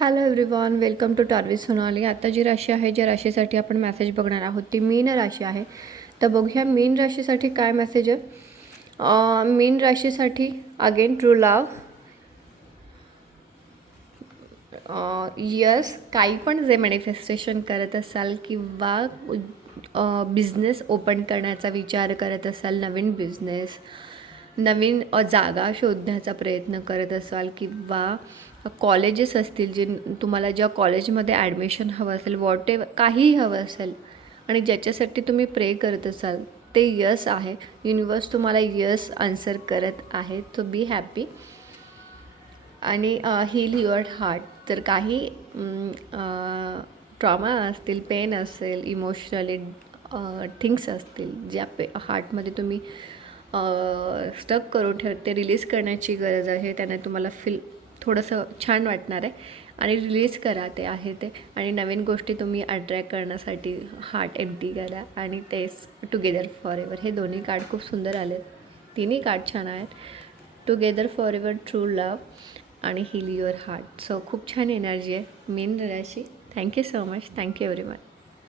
Hello everyone, welcome to टार्विस सोनाली. आता जी राशी आहे, ज्या राशीसाठी आपण मेसेज बघणार आहोत ती मीन राशी आहे. तर बघूया मीन राशीसाठी काय मेसेज आहे. मीन राशीसाठी अगेन ट्रू लव्ह. यस, काही पण जे मॅनिफेस्टेशन करत असाल किंवा बिझनेस ओपन करण्याचा विचार करत असाल, नवीन बिझनेस, नवीन जागा शोधण्याचा प्रयत्न करत असाल किंवा कॉलेजेस असतील जे तुम्हाला ज्या कॉलेजमध्ये ॲडमिशन हवं असेल, काहीही हवं असेल आणि ज्याच्यासाठी तुम्ही प्रे करत असाल ते यस आहे. युनिवर्स तुम्हाला यस आन्सर करत आहे. सो बी हॅपी आणि हील युअर हार्ट. तर काही ट्रॉमा असतील, पेन असेल, इमोशनली थिंग्स असतील ज्या हार्टमध्ये तुम्ही स्टक करून ते रिलीज करण्याची गरज आहे. त्याने तुम्हाला थोडंसं छान वाटणार आहे आणि रिलीज करा ते आहे ते. आणि नवीन गोष्टी तुम्ही अट्रॅक्ट करण्यासाठी हार्ट एम्प्टी करा आणि तेच टुगेदर फॉर एव्हर. हे दोन्ही कार्ड खूप सुंदर आले, तिन्ही कार्ड छान आहेत. Together for ever, true love आणि हील युअर हार्ट. सो खूप छान एनर्जी आहे मीन राशी. Thank you so much. Thank you everyone.